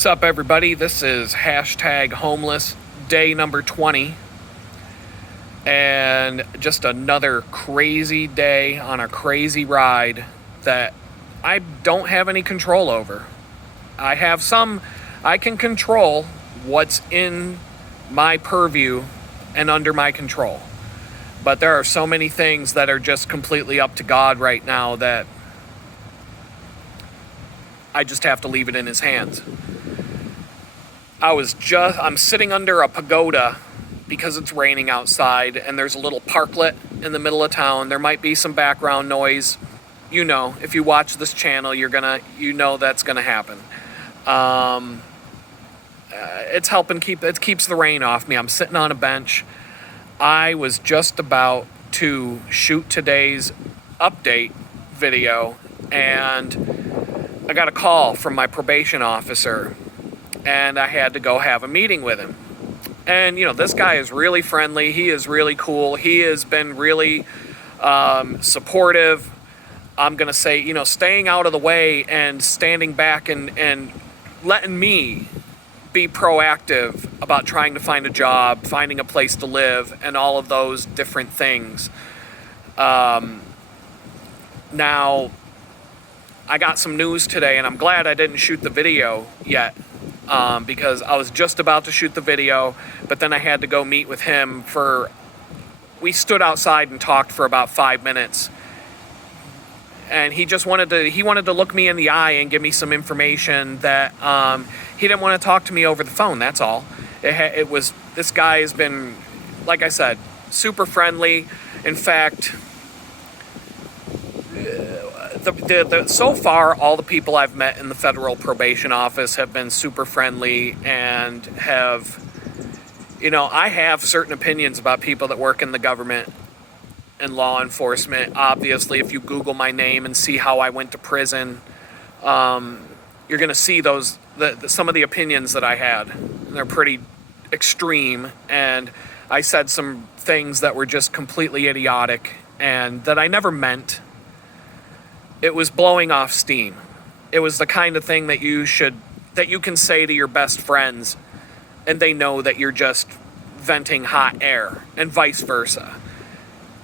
What's up, everybody? This is hashtag homeless day number 20. And just another crazy day on a crazy ride that I don't have any control over. I can control what's in my purview and under my control. But there are so many things that are just completely up to God right now that I just have to leave it in His hands. I'm sitting under a pagoda because it's raining outside and there's a little parklet in the middle of town. There might be some background noise. You know, if you watch this channel, that's gonna happen. It keeps the rain off me. I'm sitting on a bench. I was just about to shoot today's update video and I got a call from my probation officer. And I had to go have a meeting with him. And, this guy is really friendly. He is really cool. He has been really supportive. I'm going to say, staying out of the way and standing back and letting me be proactive about trying to find a job, finding a place to live, and all of those different things. Now, I got some news today, and I'm glad I didn't shoot the video yet. Because I was just about to shoot the video, but then I had to go meet with him we stood outside and talked for about 5 minutes. And he wanted to look me in the eye and give me some information that, he didn't want to talk to me over the phone, that's all. This guy has been, like I said, super friendly. In fact, so far, all the people I've met in the federal probation office have been super friendly and I have certain opinions about people that work in the government and law enforcement. Obviously, if you Google my name and see how I went to prison, you're going to see some of the opinions that I had. They're pretty extreme, and I said some things that were just completely idiotic and that I never meant. It was blowing off steam. It was the kind of thing that you can say to your best friends and they know that you're just venting hot air, and vice versa.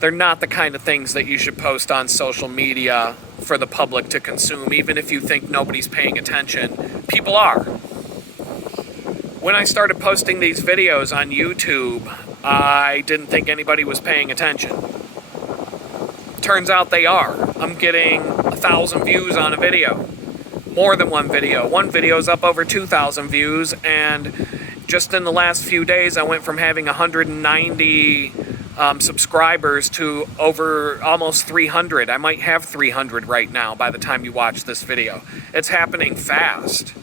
They're not the kind of things that you should post on social media for the public to consume, even if you think nobody's paying attention. People are. When I started posting these videos on YouTube, I didn't think anybody was paying attention. Turns out they are. I'm getting 1,000 views on a video. More than one video. One video's up over 2,000 views, and just in the last few days, I went from having 190 subscribers to over almost 300. I might have 300 right now by the time you watch this video. It's happening fast.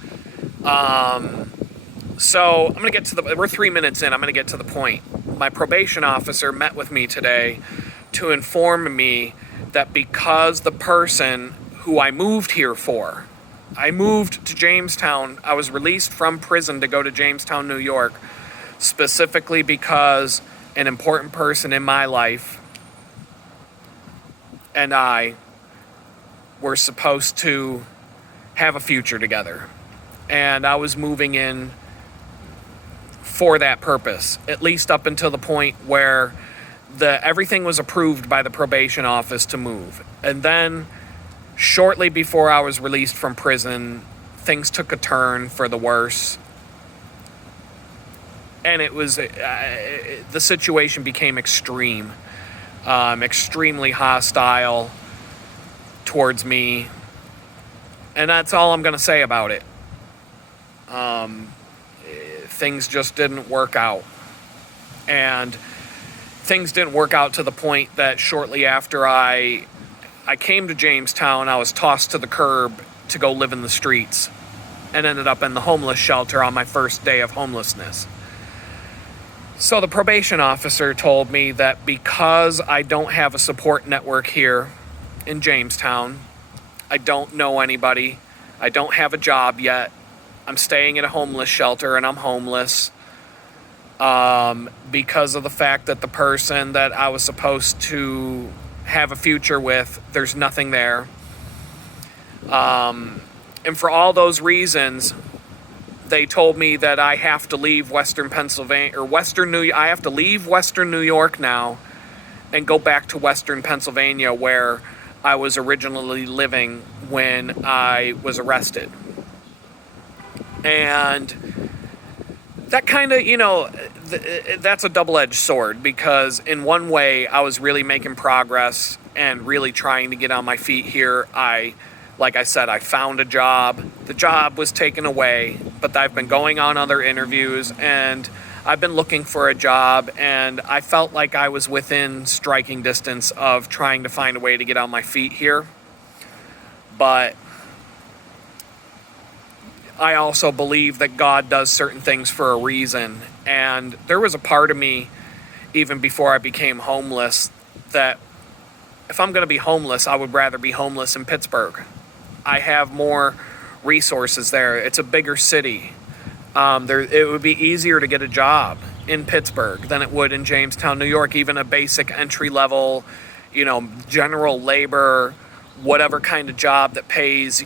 So I'm going to get we're 3 minutes in. I'm going to get to the point. My probation officer met with me today to inform me that because the person who I moved here for, I moved to Jamestown, I was released from prison to go to Jamestown, New York, specifically because an important person in my life and I were supposed to have a future together. And I was moving in for that purpose, at least up until the point where everything was approved by the probation office to move. And then shortly before I was released from prison, things took a turn for the worse. And it was, the situation became extreme, extremely hostile towards me. And that's all I'm going to say about it. Things just didn't work out. And things didn't work out to the point that shortly after I came to Jamestown, I was tossed to the curb to go live in the streets and ended up in the homeless shelter on my first day of homelessness. So the probation officer told me that because I don't have a support network here in Jamestown, I don't know anybody, I don't have a job yet, I'm staying in a homeless shelter and I'm homeless. Because of the fact that the person that I was supposed to have a future with, there's nothing there. And for all those reasons, they told me that I have to leave Western Pennsylvania, or I have to leave Western New York now and go back to Western Pennsylvania where I was originally living when I was arrested. And that kind of, that's a double-edged sword, because in one way I was really making progress and really trying to get on my feet here. Like I said, I found a job. The job was taken away, but I've been going on other interviews, and I've been looking for a job, and I felt like I was within striking distance of trying to find a way to get on my feet here. But I also believe that God does certain things for a reason. And there was a part of me, even before I became homeless, that if I'm going to be homeless, I would rather be homeless in Pittsburgh. I have more resources there. It's a bigger city. It would be easier to get a job in Pittsburgh than it would in Jamestown, New York. Even a basic entry level, general labor, whatever kind of job that pays,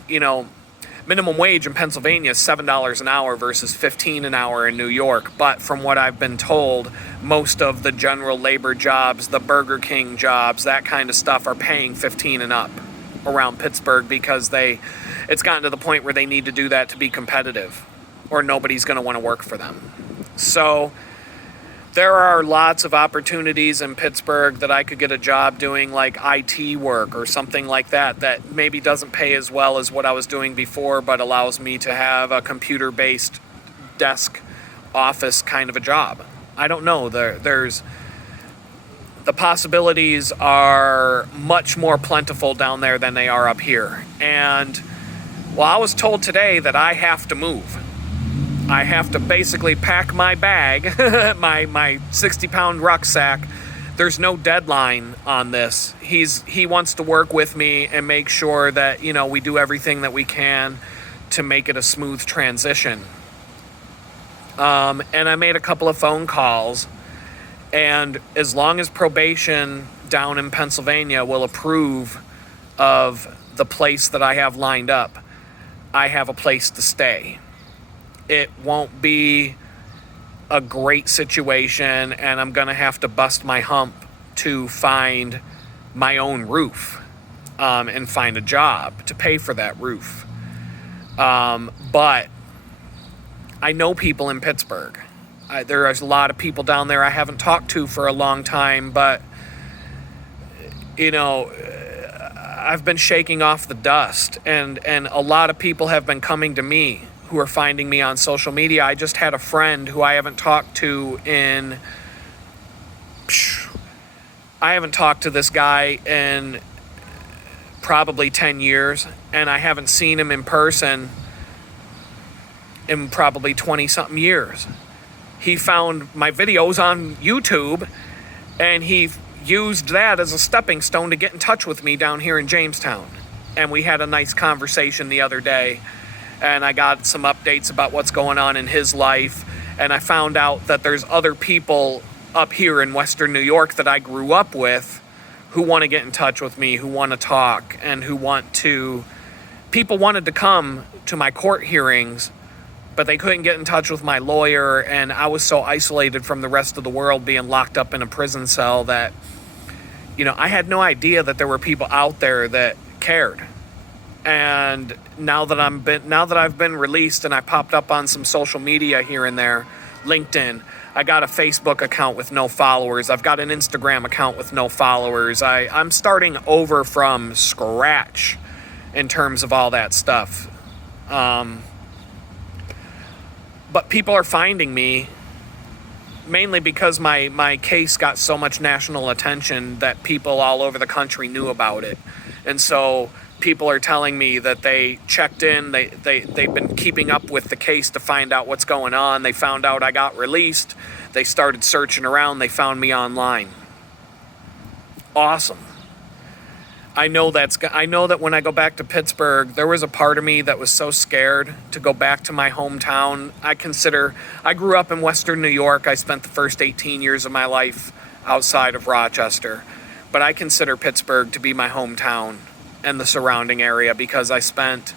minimum wage in Pennsylvania is $7 an hour versus $15 an hour in New York. But from what I've been told, most of the general labor jobs, the Burger King jobs, that kind of stuff are paying $15 and up around Pittsburgh, because it's gotten to the point where they need to do that to be competitive, or nobody's going to want to work for them. So there are lots of opportunities in Pittsburgh that I could get a job doing, like IT work or something like that maybe doesn't pay as well as what I was doing before, but allows me to have a computer-based desk office kind of a job. I don't know. The possibilities are much more plentiful down there than they are up here. And, I was told today that I have to move. I have to basically pack my bag, my 60-pound rucksack. There's no deadline on this. He wants to work with me and make sure that, we do everything that we can to make it a smooth transition. And I made a couple of phone calls, and as long as probation down in Pennsylvania will approve of the place that I have lined up, I have a place to stay. It won't be a great situation, and I'm going to have to bust my hump to find my own roof and find a job to pay for that roof. But I know people in Pittsburgh. There is a lot of people down there I haven't talked to for a long time, but, I've been shaking off the dust, and a lot of people have been coming to me who are finding me on social media. I just had a friend who I haven't talked to I haven't talked to this guy in probably 10 years, and I haven't seen him in person in probably 20-something years. He found my videos on YouTube, and he used that as a stepping stone to get in touch with me down here in Jamestown. And we had a nice conversation the other day, and I got some updates about what's going on in his life, and I found out that there's other people up here in Western New York that I grew up with who want to get in touch with me, who want to talk, and people wanted to come to my court hearings, but they couldn't get in touch with my lawyer, and I was so isolated from the rest of the world being locked up in a prison cell that, I had no idea that there were people out there that cared. And now that I've been released and I popped up on some social media here and there, LinkedIn, I got a Facebook account with no followers. I've got an Instagram account with no followers. I'm starting over from scratch in terms of all that stuff. But people are finding me mainly because my case got so much national attention that people all over the country knew about it. And so people are telling me that they checked in, they've been keeping up with the case to find out what's going on. They found out I got released. They started searching around. They found me online. Awesome. I know that when I go back to Pittsburgh, there was a part of me that was so scared to go back to my hometown. I grew up in Western New York. I spent the first 18 years of my life outside of Rochester. But I consider Pittsburgh to be my hometown and the surrounding area because I spent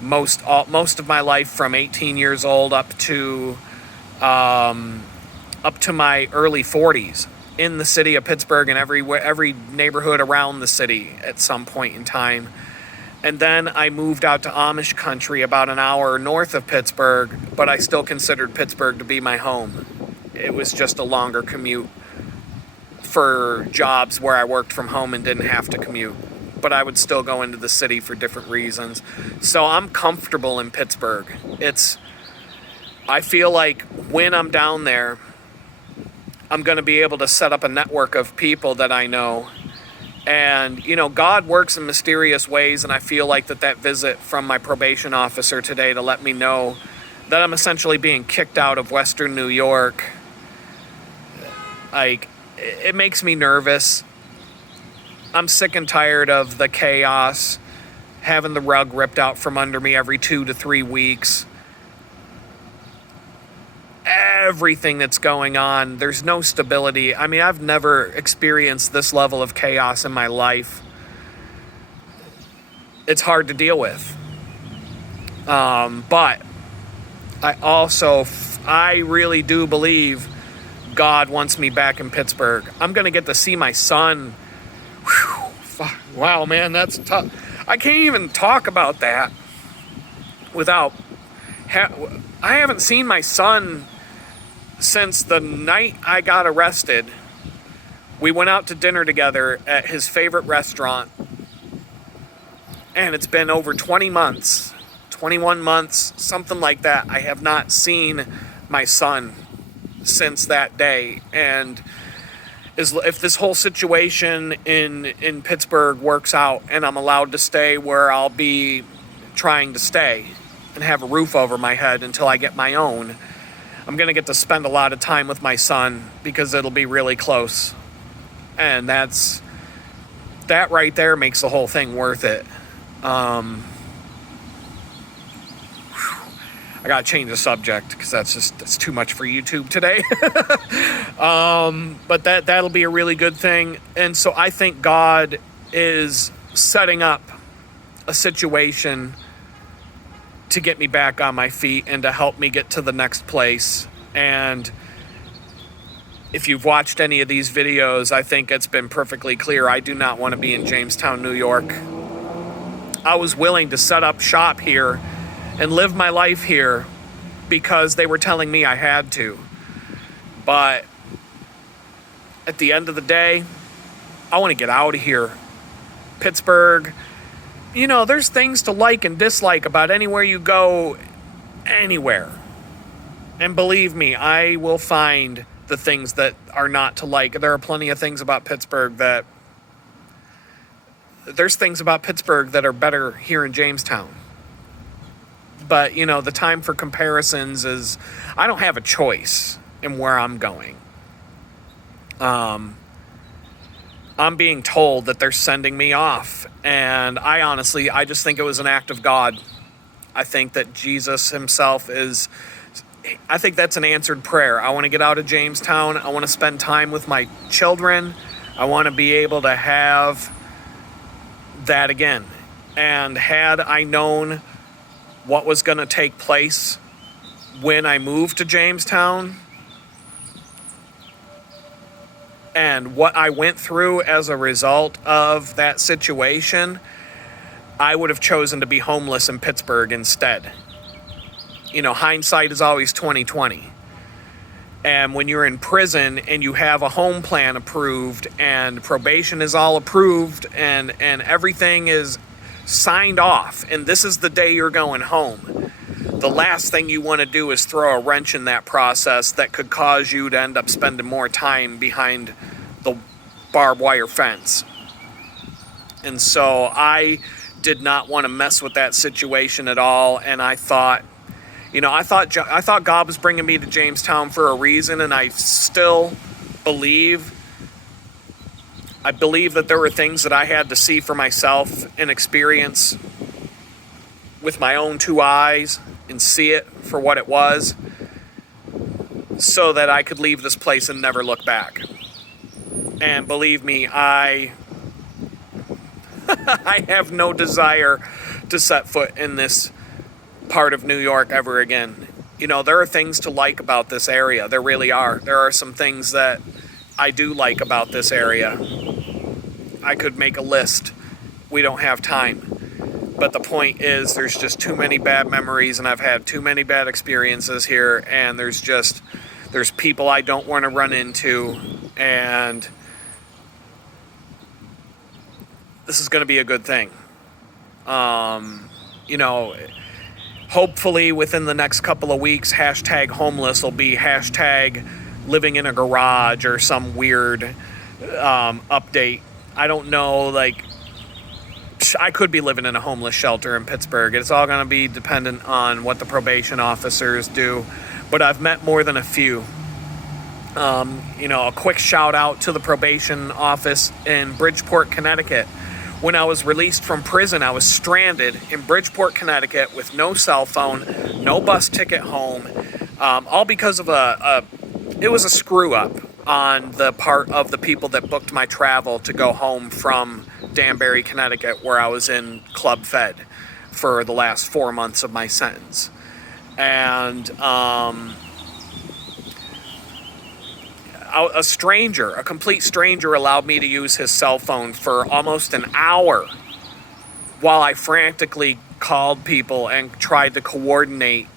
most of my life from 18 years old up to my early 40s in the city of Pittsburgh and every neighborhood around the city at some point in time. And then I moved out to Amish country about an hour north of Pittsburgh, but I still considered Pittsburgh to be my home. It was just a longer commute for jobs where I worked from home and didn't have to commute. But I would still go into the city for different reasons. So I'm comfortable in Pittsburgh. I feel like when I'm down there, I'm going to be able to set up a network of people that I know. And, God works in mysterious ways, and I feel like that visit from my probation officer today to let me know that I'm essentially being kicked out of Western New York, like, it makes me nervous. I'm sick and tired of the chaos, having the rug ripped out from under me every 2 to 3 weeks. Everything that's going on, there's no stability. I mean, I've never experienced this level of chaos in my life. It's hard to deal with. But I really do believe God wants me back in Pittsburgh. I'm going to get to see my son. Whew, wow, man, that's tough. I can't even talk about that without... I haven't seen my son since the night I got arrested. We went out to dinner together at his favorite restaurant, and it's been over 20 months, 21 months, something like that. I have not seen my son since that day. And if this whole situation in Pittsburgh works out and I'm allowed to stay where I'll be trying to stay and have a roof over my head until I get my own, I'm going to get to spend a lot of time with my son because it'll be really close. And that right there makes the whole thing worth it. I got to change the subject because that's too much for YouTube today. But that'll be a really good thing. And so I think God is setting up a situation to get me back on my feet and to help me get to the next place. And if you've watched any of these videos, I think it's been perfectly clear I do not want to be in Jamestown, New York. I was willing to set up shop here and live my life here because they were telling me I had to. But at the end of the day, I want to get out of here. Pittsburgh, there's things to like and dislike about anywhere you go, anywhere. And believe me, I will find the things that are not to like. There are plenty of things about Pittsburgh there's things about Pittsburgh that are better here in Jamestown. But, the time for comparisons is, I don't have a choice in where I'm going. I'm being told that they're sending me off. And I just think it was an act of God. I think that Jesus himself I think that's an answered prayer. I want to get out of Jamestown. I want to spend time with my children. I want to be able to have that again. And had I known what was going to take place when I moved to Jamestown and what I went through as a result of that situation, I would have chosen to be homeless in Pittsburgh instead. Hindsight is always 20/20. And when you're in prison and you have a home plan approved and probation is all approved and everything is signed off and this is the day you're going home, the last thing you want to do is throw a wrench in that process that could cause you to end up spending more time behind the barbed wire fence. And so I did not want to mess with that situation at all. And I thought God was bringing me to Jamestown for a reason, and I still believe that there were things that I had to see for myself and experience with my own two eyes and see it for what it was so that I could leave this place and never look back. And believe me, I have no desire to set foot in this part of New York ever again. There are things to like about this area. There really are. There are some things that I do like about this area. I could make a list. We don't have time. But the point is, there's just too many bad memories, and I've had too many bad experiences here, and there's people I don't want to run into, and this is going to be a good thing. Hopefully within the next couple of weeks, #homeless will be #living in a garage or some weird update. I don't know, I could be living in a homeless shelter in Pittsburgh. It's all going to be dependent on what the probation officers do. But I've met more than a few. A quick shout out to the probation office in Bridgeport, Connecticut. When I was released from prison, I was stranded in Bridgeport, Connecticut with no cell phone, no bus ticket home, all because of it was a screw up on the part of the people that booked my travel to go home from Danbury, Connecticut, where I was in Club Fed for the last 4 months of my sentence. And a complete stranger allowed me to use his cell phone for almost an hour while I frantically called people and tried to coordinate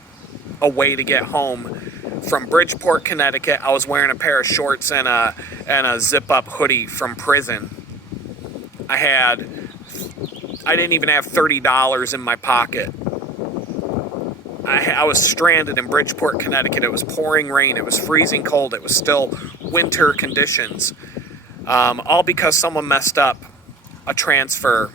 a way to get home from Bridgeport, Connecticut. I was wearing a pair of shorts and a zip-up hoodie from prison. I didn't even have $30 in my pocket. I was stranded in Bridgeport, Connecticut. It was pouring rain. It was freezing cold. It was still winter conditions. All because someone messed up a transfer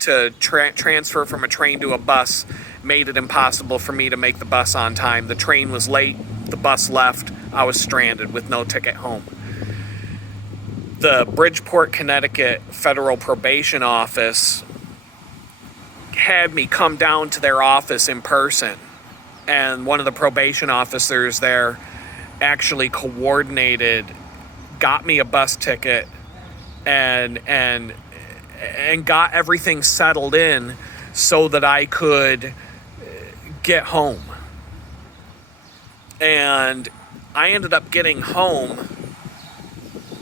to transfer from a train to a bus, made it impossible for me to make the bus on time. The train was late. The bus left. I was stranded with no ticket home. The Bridgeport, Connecticut Federal Probation Office had me come down to their office in person. And one of the probation officers there actually coordinated, got me a bus ticket, and got everything settled in so that I could get home. And I ended up getting home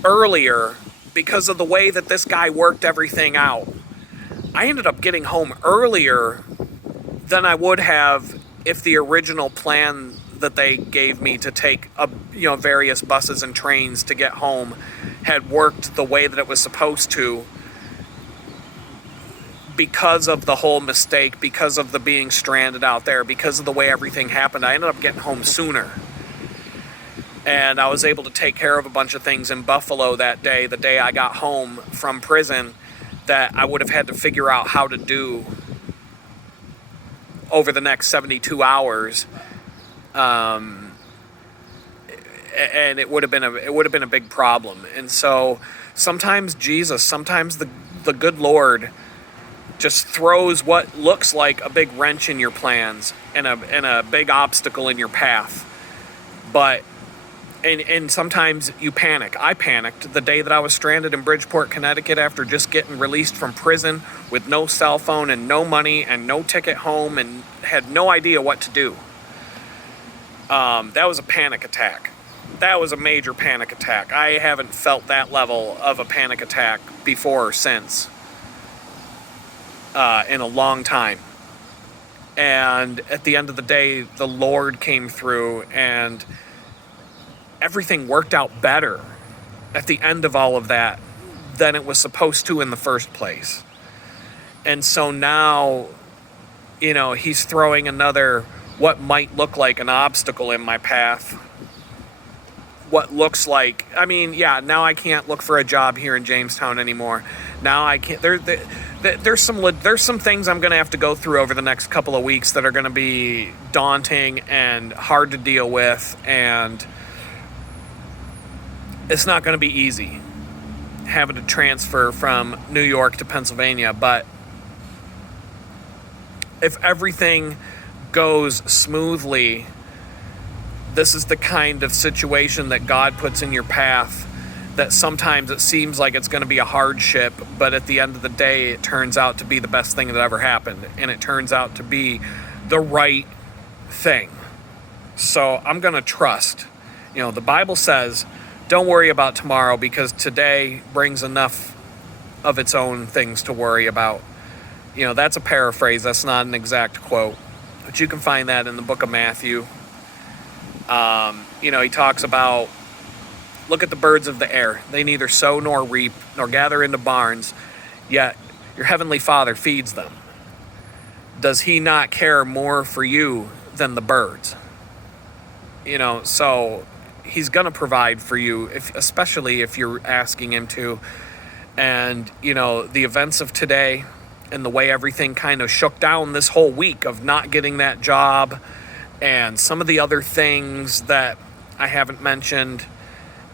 earlier because of the way that this guy worked everything out. I ended up getting home earlier than I would have if the original plan that they gave me to take various buses and trains to get home had worked the way that it was supposed to. Because of the whole mistake, because of the being stranded out there, because of the way everything happened, I ended up getting home sooner. And I was able to take care of a bunch of things in Buffalo that day, the day I got home from prison, that I would have had to figure out how to do over the next 72 hours. And it would have been a big problem. And so sometimes the good Lord just throws what looks like a big wrench in your plans and a big obstacle in your path. But and sometimes you panic. I panicked the day that I was stranded in Bridgeport, Connecticut, after just getting released from prison with no cell phone and no money and no ticket home, and had no idea what to do. That was a panic attack. That was a major panic attack. I haven't felt that level of a panic attack before or since in a long time. And at the end of the day, the Lord came through, and everything worked out better at the end of all of that than it was supposed to in the first place. And so now, he's throwing another, what might look like an obstacle in my path. What looks like, now I can't look for a job here in Jamestown anymore. Now I can't, there's some things I'm going to have to go through over the next couple of weeks that are going to be daunting and hard to deal with, and it's not going to be easy having to transfer from New York to Pennsylvania. But if everything goes smoothly, this is the kind of situation that God puts in your path that sometimes it seems like it's going to be a hardship, but at the end of the day, it turns out to be the best thing that ever happened. And it turns out to be the right thing. So I'm going to trust. The Bible says, don't worry about tomorrow because today brings enough of its own things to worry about. That's a paraphrase. That's not an exact quote. But you can find that in the book of Matthew. He talks about, look at the birds of the air. They neither sow nor reap nor gather into barns, yet your heavenly Father feeds them. Does he not care more for you than the birds? So he's going to provide for you, especially if you're asking him to. And, the events of today and the way everything kind of shook down this whole week of not getting that job and some of the other things that I haven't mentioned,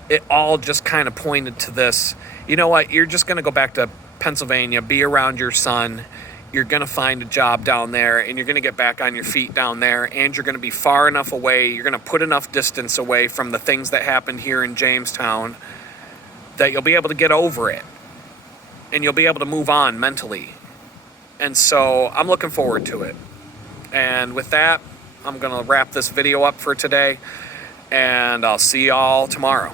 it all just kind of pointed to this. You know what? You're just going to go back to Pennsylvania, be around your son. You're going to find a job down there, and you're going to get back on your feet down there, and you're going to be far enough away. You're going to put enough distance away from the things that happened here in Jamestown that you'll be able to get over it, and you'll be able to move on mentally. And so I'm looking forward to it. And with that, I'm going to wrap this video up for today, and I'll see y'all tomorrow.